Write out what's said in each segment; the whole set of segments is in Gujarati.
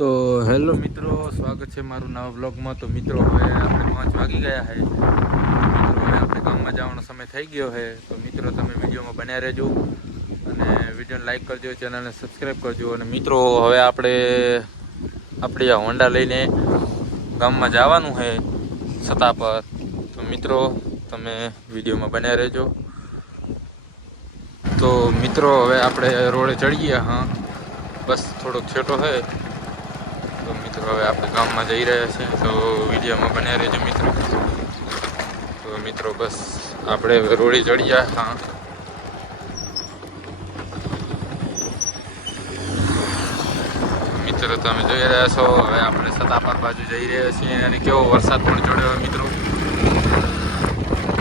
તો હેલો મિત્રો, સ્વાગત છે મારું નવા બ્લોગમાં। તો મિત્રો હવે આપણે 5 વાગી ગયા છે। મિત્રો હવે આપણે ગામમાં જવાનો સમય થઈ ગયો છે। તો મિત્રો તમે વિડીયોમાં બન્યા રહેજો અને વિડીયોને લાઈક કરજો, ચેનલને સબસ્ક્રાઈબ કરજો। અને મિત્રો હવે આપણી આ હોન્ડા લઈને ગામમાં જવાનું છે છતા પર। તો મિત્રો તમે વિડીયોમાં બન્યા રહેજો। તો મિત્રો હવે આપણે રોડે ચડી ગયા। હા, બસ થોડોક છેટો છે। તો મિત્રો હવે આપણે ગામમાં જઈ રહ્યા છીએ, તો વિડીયોમાં બન્યા રહેજો મિત્રો। તો મિત્રો બસ આપણે રોડે ચડી ગયા। હા, મિત્રો તમે જોઈ રહ્યા છો હવે આપણે સતાપર બાજુ જઈ રહ્યા છીએ અને કેવો વરસાદ પણ ચડ્યો મિત્રો।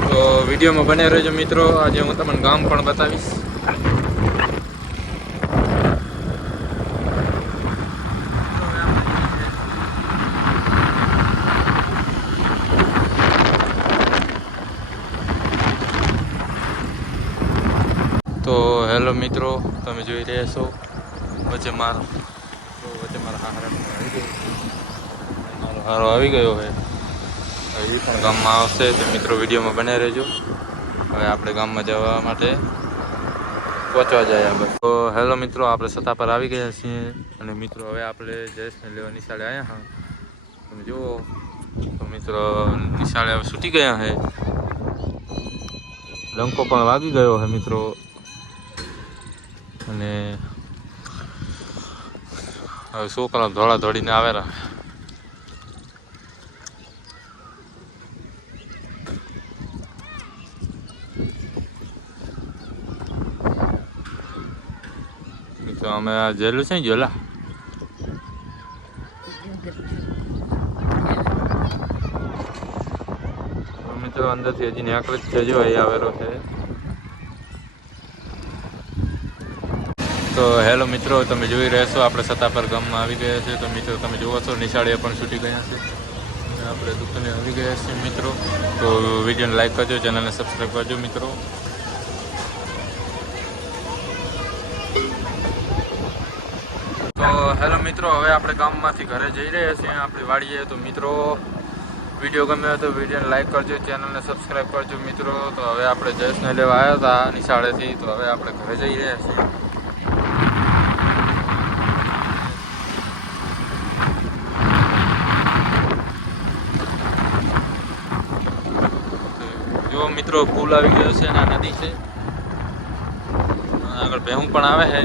તો વિડીયોમાં બન્યા રહેજો મિત્રો। આજે હું તમને ગામ પણ બતાવીશ। તો હેલો મિત્રો, તમે જોઈ રહ્યા છો વચ્ચે મારો હારો આવી ગયો છે। હવે એ પણ ગામમાં આવશે, તો મિત્રો વિડીયોમાં બન્યા રહેજો। હવે આપણે ગામમાં જવા માટે પહોંચવા જાય બસ। તો હેલો મિત્રો, આપણે સતા પર આવી ગયા છીએ અને મિત્રો હવે આપણે જયેશને લેવા નિશાળે આવ્યા। હા, તમે જુઓ તો મિત્રો નિશાળે હવે છૂટી ગયા છે, લંકો પણ વાગી ગયો છે મિત્રો। અને હવે છોકરા ધોળા ધોડીને આવેલા। તો અમે આ જેલું છે જોલા મિત્રો અંદરથી હજી આકૃત છે, જો અહીં આવેલો છે। તો હેલો મિત્રો, તમે જોઈ રહ્યા છો આપણે સતાપર ગામમાં આવી ગયા છે। તો મિત્રો તમે જુઓ છો નિશાળે પણ છૂટી ગયા છે, આપણે દુકાને આવી ગયા છીએ મિત્રો। તો વિડીયોને લાઈક કરજો, ચેનલને સબસ્ક્રાઈબ કરજો મિત્રો। તો હેલો મિત્રો, હવે આપણે ગામમાંથી ઘરે જઈ રહ્યા છીએ આપણી વાડીએ। તો મિત્રો વિડીયો ગમ્યો તો વિડીયોને લાઈક કરજો, ચેનલને સબસ્ક્રાઈબ કરજો મિત્રો। તો હવે આપણે જયેશને લેવા આવ્યા હતા નિશાળેથી, તો હવે આપણે ઘરે જઈ રહ્યા છીએ। જો મિત્રો પુલ આવી ગયો છે અને નદી છે, આગળ ભેહું પણ આવે છે।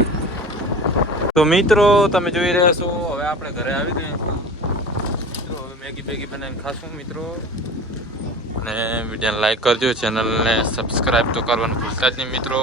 તો મિત્રો તમે જોઈ રહ્યા છો હવે આપણે ઘરે આવી ગયા છીએ મિત્રો। હવે મેગી બનાવીને ખાશું મિત્રો, અને વિડીયોને લાઈક કરજો, ચેનલને સબસ્ક્રાઈબ તો કરવાનું ભૂલતા જ નહીં મિત્રો।